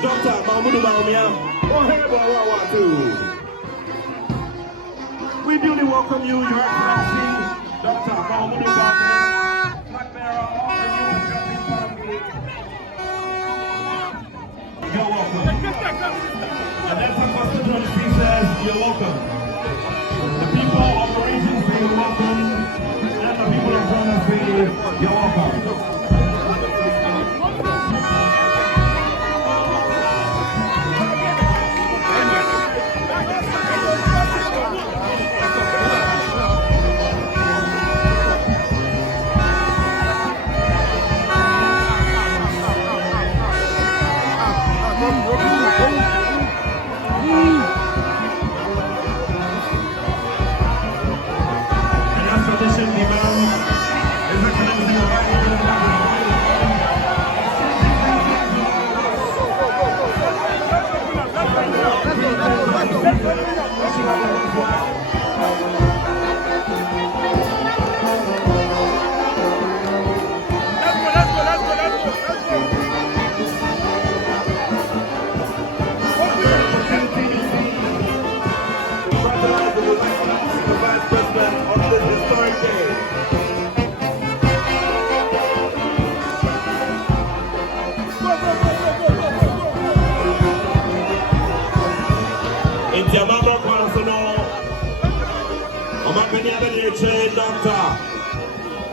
Dr. Bawumia. Oh, hey, we duly welcome you, Your Excellency, Dr. Bawumia, Black Bearer, all the new Jumping family. You're welcome. And then some constituency says, you're welcome. The people of the region say you're welcome. And the people of Ghana say you're welcome.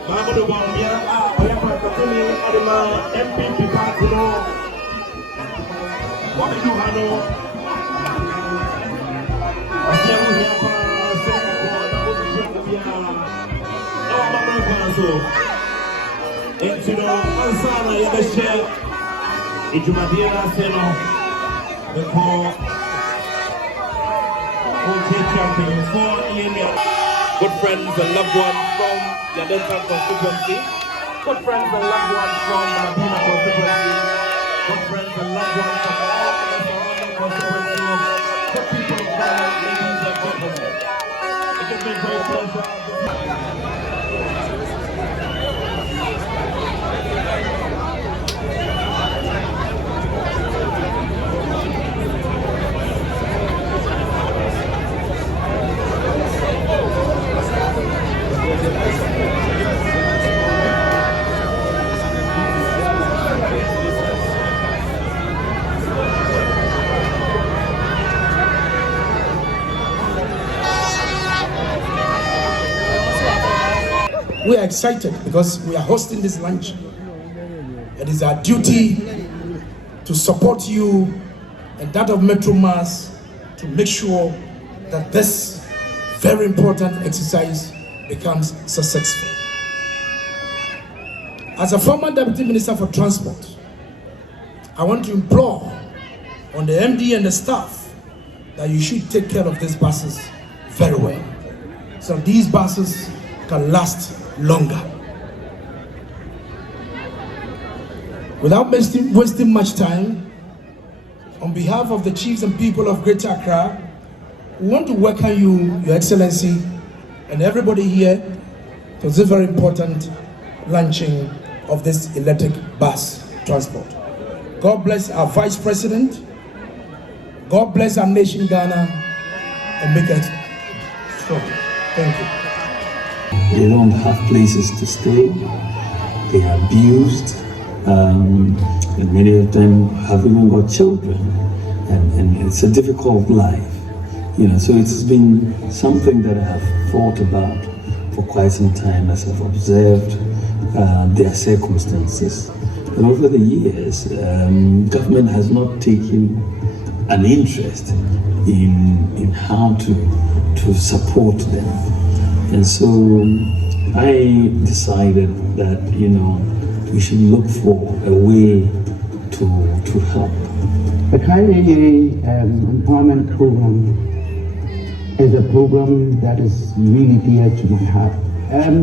Dr. Bawumia, Npp Vice, what do you have? Good friends and loved ones from the Delta constituency, good friends and loved ones from the Npp constituency, good friends and loved ones from all the surrounding constituencies, good people of Ghana, ladies and gentlemen. It gives me great pleasure. We are excited because we are hosting this lunch. It is our duty to support you and that of Metro Mass to make sure that this very important exercise becomes successful. As a former Deputy Minister for Transport, I want to implore on the MD and the staff that you should take care of these buses very well, so these buses can last longer. Without wasting much time, on behalf of the chiefs and people of Greater Accra, we want to welcome you, Your Excellency, and everybody here to this very important launching of this electric bus transport. God bless our Vice President. God bless our nation, Ghana, and make it strong. Thank you. They don't have places to stay. They are abused. And many of them have even got children. And it's a difficult life. You know, so it's been something that I have thought about for quite some time as I've observed their circumstances. And over the years, government has not taken an interest in how to support them. And so I decided that, you know, we should look for a way to help. The KAA Empowerment Program is a program that is really dear to my heart.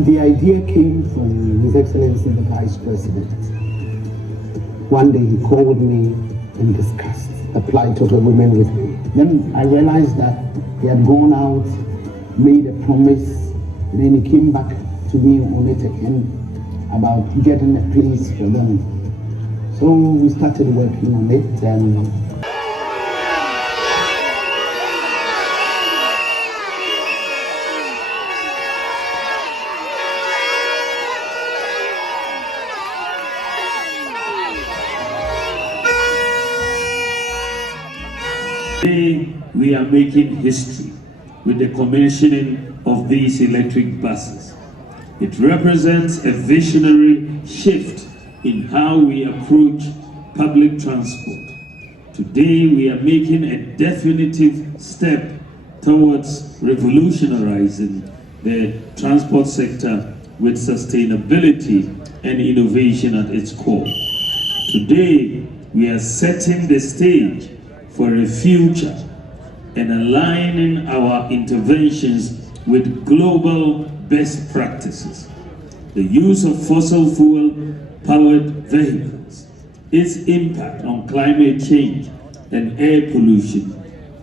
The idea came from His Excellency the Vice President. One day he called me and discussed the plight of the women with me. Then I realized that he had gone out, made a promise, and then he came back to me on it again about getting a place for them. So we started working on it, and today we are making history with the commissioning of these electric buses. It represents a visionary shift in how we approach public transport. Today we are making a definitive step towards revolutionizing the transport sector with sustainability and innovation at its core. Today we are setting the stage for a future and aligning our interventions with global best practices. The use of fossil fuel-powered vehicles, its impact on climate change and air pollution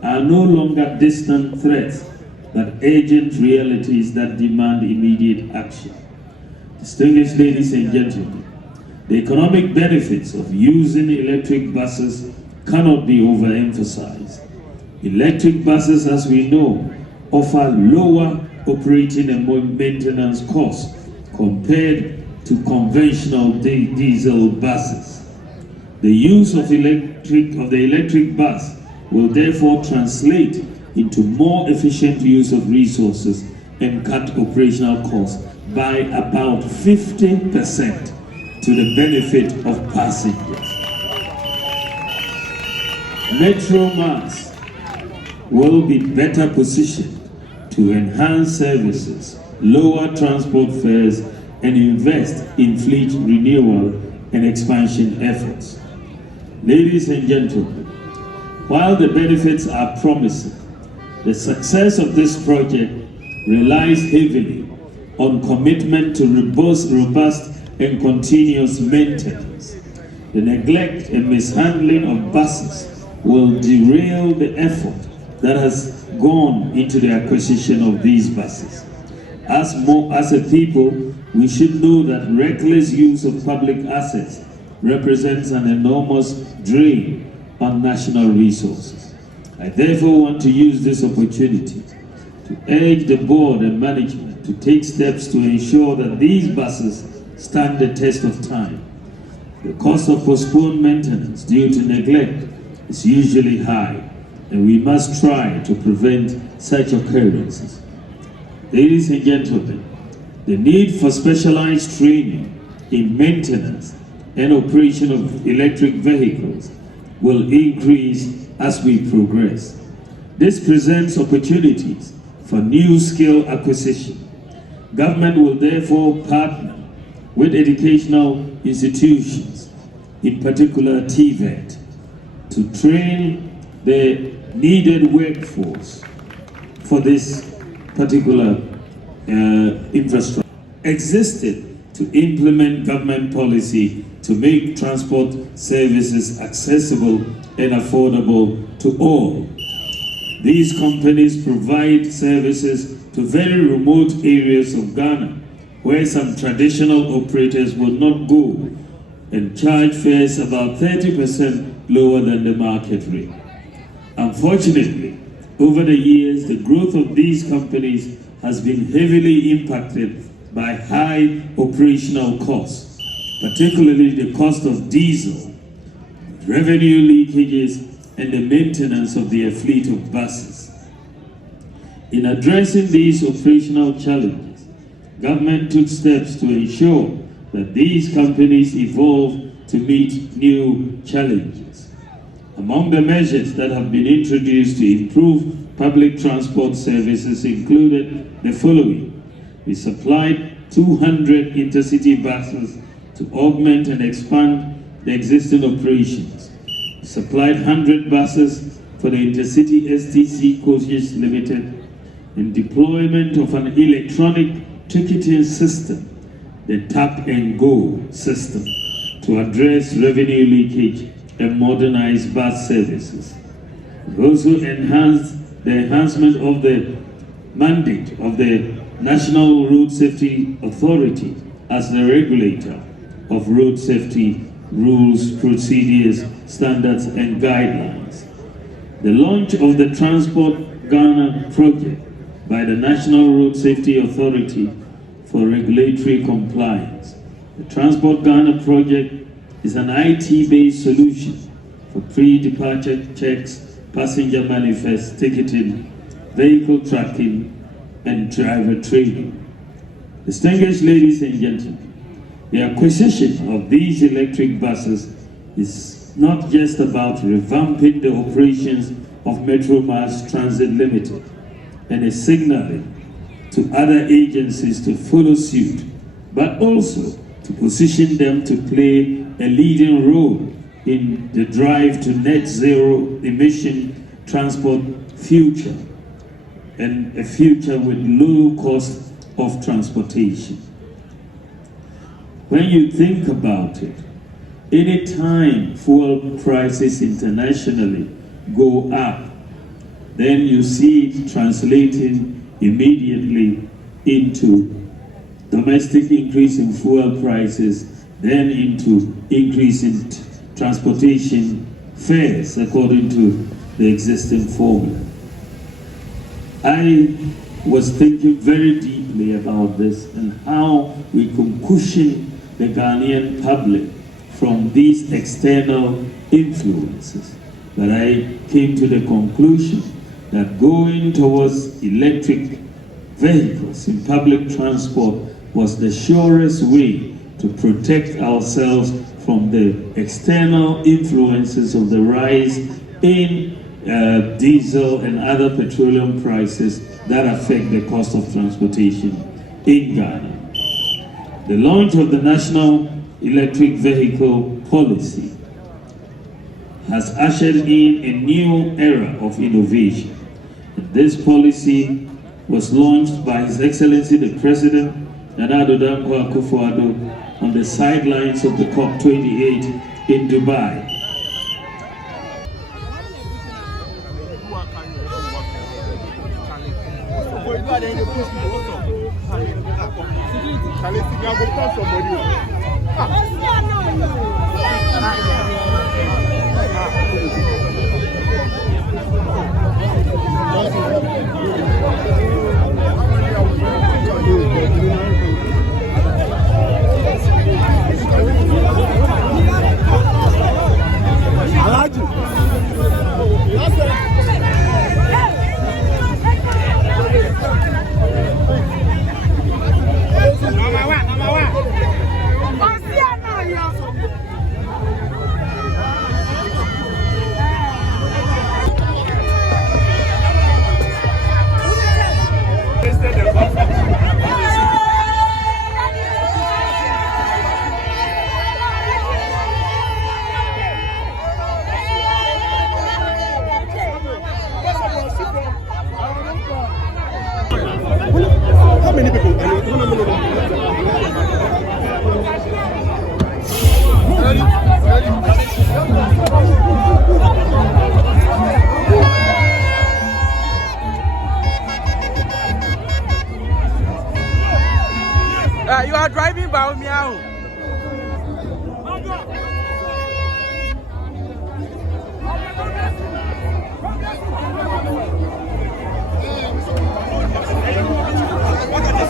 are no longer distant threats, but urgent realities that demand immediate action. Distinguished ladies and gentlemen, the economic benefits of using electric buses cannot be overemphasized. Electric buses, as we know, offer lower operating and maintenance costs compared to conventional diesel buses. The use of the electric bus will therefore translate into more efficient use of resources and cut operational costs by about 50% to the benefit of passengers. Metro Mass will be better positioned to enhance services, lower transport fares, and invest in fleet renewal and expansion efforts. Ladies and gentlemen, while the benefits are promising, the success of this project relies heavily on commitment to robust and continuous maintenance. The neglect and mishandling of buses will derail the effort that has gone into the acquisition of these buses. As a people, we should know that reckless use of public assets represents an enormous drain on national resources. I therefore want to use this opportunity to urge the board and management to take steps to ensure that these buses stand the test of time. The cost of postponed maintenance due to neglect is usually high, and we must try to prevent such occurrences. Ladies and gentlemen, the need for specialized training in maintenance and operation of electric vehicles will increase as we progress. This presents opportunities for new skill acquisition. Government will therefore partner with educational institutions, in particular TVET, to train the needed workforce for this particular infrastructure existed to to implement government policy to make transport services accessible and affordable to all. These companies provide services to very remote areas of Ghana, where some traditional operators would not go, and charge fares about 30% lower than the market rate. Unfortunately, over the years, the growth of these companies has been heavily impacted by high operational costs, particularly the cost of diesel, revenue leakages, and the maintenance of their fleet of buses. In addressing these operational challenges, government took steps to ensure that these companies evolve to meet new challenges. Among the measures that have been introduced to improve public transport services included the following. We supplied 200 intercity buses to augment and expand the existing operations. We supplied 100 buses for the Intercity STC Coaches Limited, and deployment of an electronic ticketing system, the Tap and Go system, to address revenue leakage and modernize bus services. We also enhanced the enhancement of the mandate of the National Road Safety Authority as the regulator of road safety rules, procedures, standards, and guidelines. The launch of the Transport Ghana project by the National Road Safety Authority for regulatory compliance. The Transport Ghana project is an IT-based solution for pre-departure checks, passenger manifest ticketing, vehicle tracking, and driver training. Distinguished ladies and gentlemen, the acquisition of these electric buses is not just about revamping the operations of Metro Mass Transit Limited and is signaling to other agencies to follow suit, but also to position them to play a leading role in the drive to net zero emission transport future and a future with low cost of transportation. When you think about it, any time fuel prices internationally go up, then you see it translating immediately into domestic increase in fuel prices, then into increase in transportation fares according to the existing formula. I was thinking very deeply about this and how we can cushion the Ghanaian public from these external influences. But I came to the conclusion that going towards electric vehicles in public transport was the surest way to protect ourselves from the external influences of the rise in diesel and other petroleum prices that affect the cost of transportation in Ghana. The launch of the National Electric Vehicle Policy has ushered in a new era of innovation. This policy was launched by His Excellency the President, Nana Addo Dankwa Akufo-Addo, on the sidelines of the COP28 in Dubai.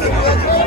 Yes.